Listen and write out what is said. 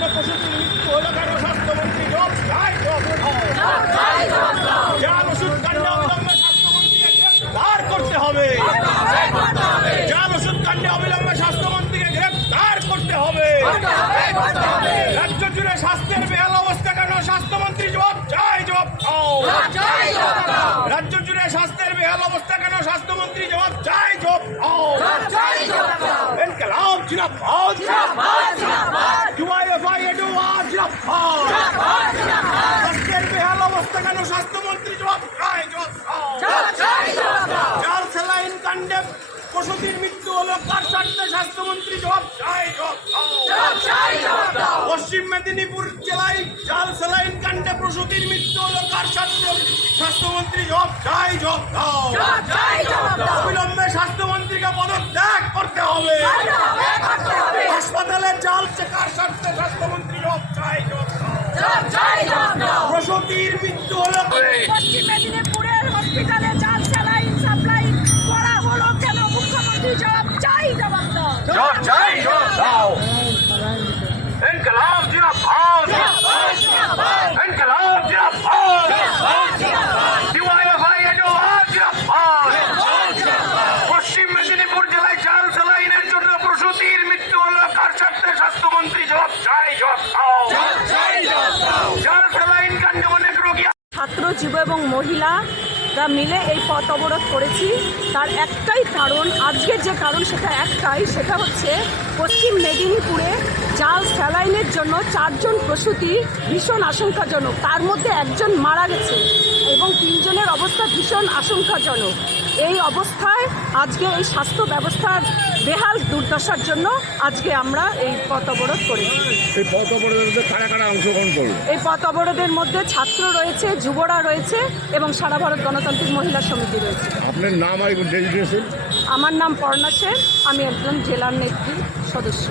কাণ্ডে প্রসূতির মৃত্যু হলো কেন স্বাস্থ্যমন্ত্রী জবাব চাই জবাব দাও। জাল ওষুধ কাণ্ডে অবিলম্বে স্বাস্থ্যমন্ত্রীকে গ্রেফতার করতে হবে। জাল ওষুধ কাণ্ডে অবিলম্বে স্বাস্থ্যমন্ত্রীকে গ্রেফতার করতে হবে। রাজ্য জুড়ে স্বাস্থ্যের বেহাল অবস্থা কেন? স্বাস্থ্যমন্ত্রী জবাব চাই জবাব রাজ্য জুড়ে স্বাস্থ্যের বেহাল অবস্থা কেন? স্বাস্থ্যমন্ত্রী জবাব চাই জবাব ইনকলাব জিন্দাবাদ। ডিওয়াইএফআই এডুয়ার জিন্দাবাদ স্বাস্থ্যের বেহাল অবস্থা কেন স্বাস্থ্যমন্ত্রী জবাব চাই জবাব দাও জাল স্যালাইন কাণ্ডে পশুটির মৃত্যু হলো কার স্বার্থে স্বাস্থ্যমন্ত্রী জবাব পশ্চিম মেদিনীপুর জেলায় জাল স্যালাইন কাণ্ডে প্রসূতির মৃত্যু হলো কার স্বার্থে? স্বাস্থ্যমন্ত্রী জবাব চাই জবাব দাও। অবিলম্বে স্বাস্থ্যমন্ত্রীকে পদত্যাগ করতে হবে। হাসপাতালে জাল সে কার স্বার্থে? স্বাস্থ্যমন্ত্রী জবাব চাই জবাব দাও। প্রসূতির মৃত্যু হলো পশ্চিম মেদিনীপুরের হসপিটালে স্যালাইন সাপ্লাই করা হলো কেন মুখ্যমন্ত্রী জবাব চাই জবাব দাও। জবাব চাই জবাব দাও। ইনকলাব জিন্দাবাদ ইনকলাব জিন্দাবাদ ডিওয়াইএফআই এডুয়ার জিন্দাবাদ পশ্চিম মেদিনীপুর জেলায় জাল স্যালাইনের জন্য প্রসূতির মৃত্যু হলো কার স্বার্থে? স্বাস্থ্যমন্ত্রী জবাব চাই জবাব দাও। কাণ্ডে অনেক রোগী ছাত্র যুব এবং মহিলারা মিলে এই পথ অবরোধ করেছি। তার একটাই কারণ, আজকের যে কারণ সেটা একটাই, সেটা হচ্ছে পশ্চিম মেদিনীপুরে জাল স্যালাইনের জন্য চারজন প্রসূতি ভীষণ আশঙ্কাজনক। তার মধ্যে একজন মারা গেছে এবং তিনজনের অবস্থা ভীষণ আশঙ্কাজনক। এই অবস্থায় আজকে এই স্বাস্থ্য ব্যবস্থার বেহাল দুর্দশার জন্য আজকে আমরা এই পথ অবরোধ করেছি। এই পথ কারা কারা অংশগ্রহণ করবে? এই পথ অবরোধের মধ্যে ছাত্র রয়েছে যুবরা রয়েছে এবং সারা ভারত গণতান্ত্রিক মহিলা সমিতি রয়েছে। আপনার নাম আর ডেজিগনেশন? আমার নাম পর্ণা সেন আমি একজন জেলার নেত্রী সদস্য।